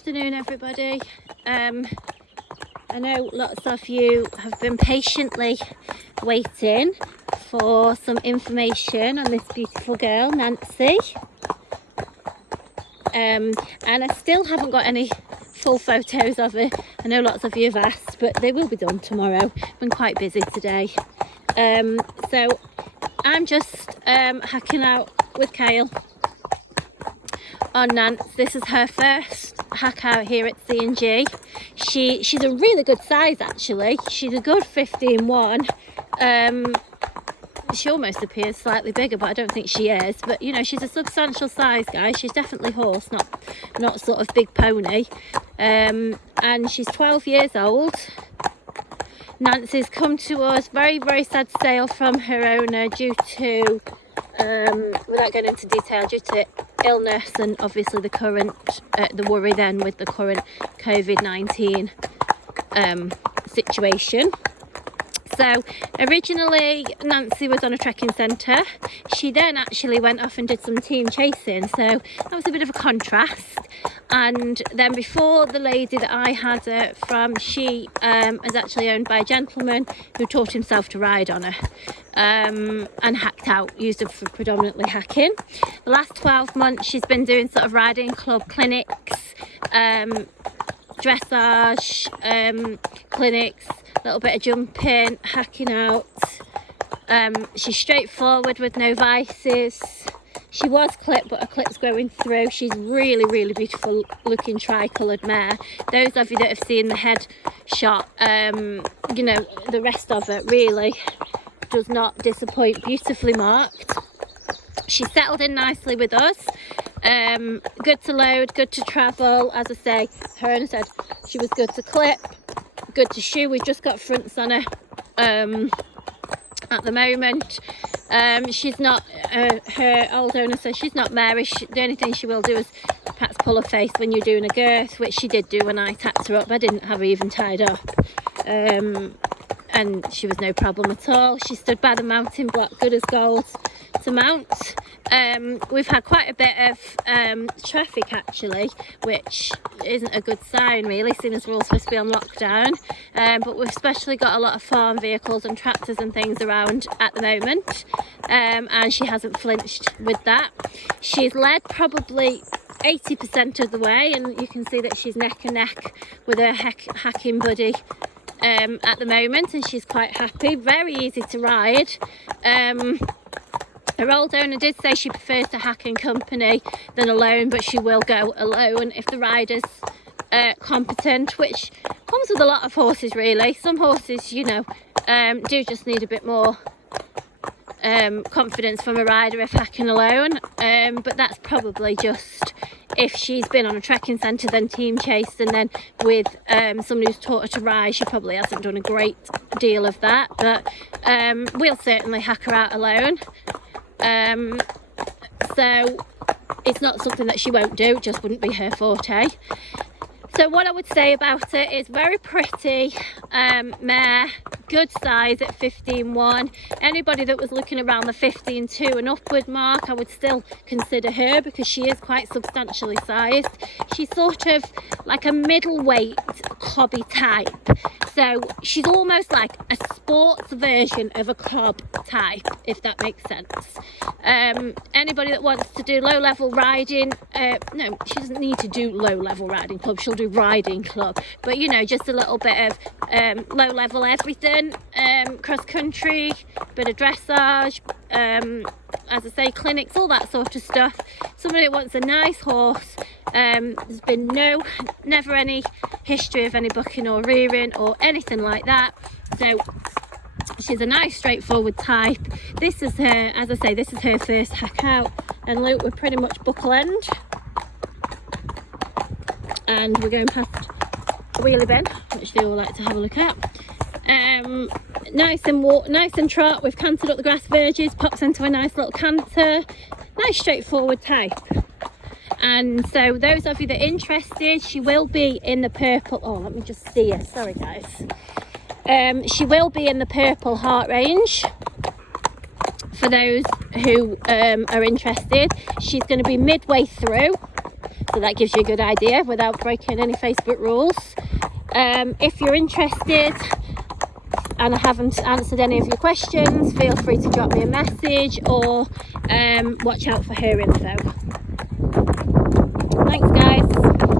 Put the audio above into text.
afternoon, everybody. I know lots of you have been patiently waiting for some information on this beautiful girl, Nancy. And I still haven't got any full photos of her. I know lots of you have asked, but they will be done tomorrow. I've been quite busy today. So I'm just hacking out with Kyle on Nance. This is her first hack out here at CnG. She's a really good size, actually. She's a good 15-1. She almost appears slightly bigger, but I don't think she is. But you know, she's a substantial size, guys. She's definitely horse, not sort of big pony. And she's 12 years old. Nancy's come to us, very, very sad sale from her owner due to, without going into detail, due to illness and obviously the current, the worry then with the current COVID-19 situation. So originally Nancy was on a trekking centre. She then actually went off and did some team chasing, so that was a bit of a contrast. And then before the lady that I had her from, she is actually owned by a gentleman who taught himself to ride on her, and hacked out, used her for predominantly hacking. The last 12 months she's been doing sort of riding club clinics, dressage clinics, a little bit of jumping, hacking out. She's straightforward with no vices. She was clipped, but her clip's going through. She's really, really beautiful looking tri-coloured mare. Those of you that have seen the head shot, you know, the rest of it really does not disappoint. Beautifully marked. She settled in nicely with us. Good to load, good to travel. As I say, her owner said she was good to clip, good to shoe. We've just got fronts on her at the moment. She's not, her old owner says she's not marish. The only thing she will do is perhaps pull her face when you're doing a girth, which she did do when I tacked her up. I didn't have her even tied up. And she was no problem at all. She stood by the mounting block, good as gold to mount. We've had quite a bit of traffic actually, which isn't a good sign really, seeing as we're all supposed to be on lockdown. But we've especially got a lot of farm vehicles and tractors and things around at the moment, and she hasn't flinched with that. She's led probably 80% of the way, and you can see that she's neck and neck with her hacking buddy at the moment, and she's quite happy. Very easy to ride. Her old owner did say she prefers to hack in company than alone, but she will go alone if the rider's competent, which comes with a lot of horses really. Some horses, you know, do just need a bit more confidence from a rider if hacking alone, but that's probably just if she's been on a trekking centre, then team chased, and then with someone who's taught her to ride. She probably hasn't done a great deal of that, but we'll certainly hack her out alone. So it's not something that she won't do, it just wouldn't be her forte. So what I would say about it is very pretty mare, good size at 15-1. Anybody that was looking around the 15-2 and upward mark, I would still consider her because she is quite substantially sized. She's sort of like a middleweight cobby type. So she's almost like a sports version of a cob type, if that makes sense. Anybody that wants to do low-level riding, no, she doesn't need to do low-level riding club. She'll do riding club, but you know, just a little bit of low-level everything, cross-country, bit of dressage, as I say, clinics, all that sort of stuff. Somebody that wants a nice horse. There's been never any history of any bucking or rearing or anything like that, so she's a nice straightforward type. This is her, as I say, this is her first hack out, and look, we're pretty much buckle end, and we're going past a wheelie bin, which they all like to have a look at. Nice and trot. We've cantered up the grass verges, pops into a nice little canter. Nice straightforward type. And so those of you that are interested, she will be in the purple, oh let me just see her, sorry guys. She will be in the purple heart range for those who are interested. She's going to be midway through, So that gives you a good idea without breaking any Facebook rules. If you're interested and I haven't answered any of your questions, feel free to drop me a message or watch out for her info. Thanks guys.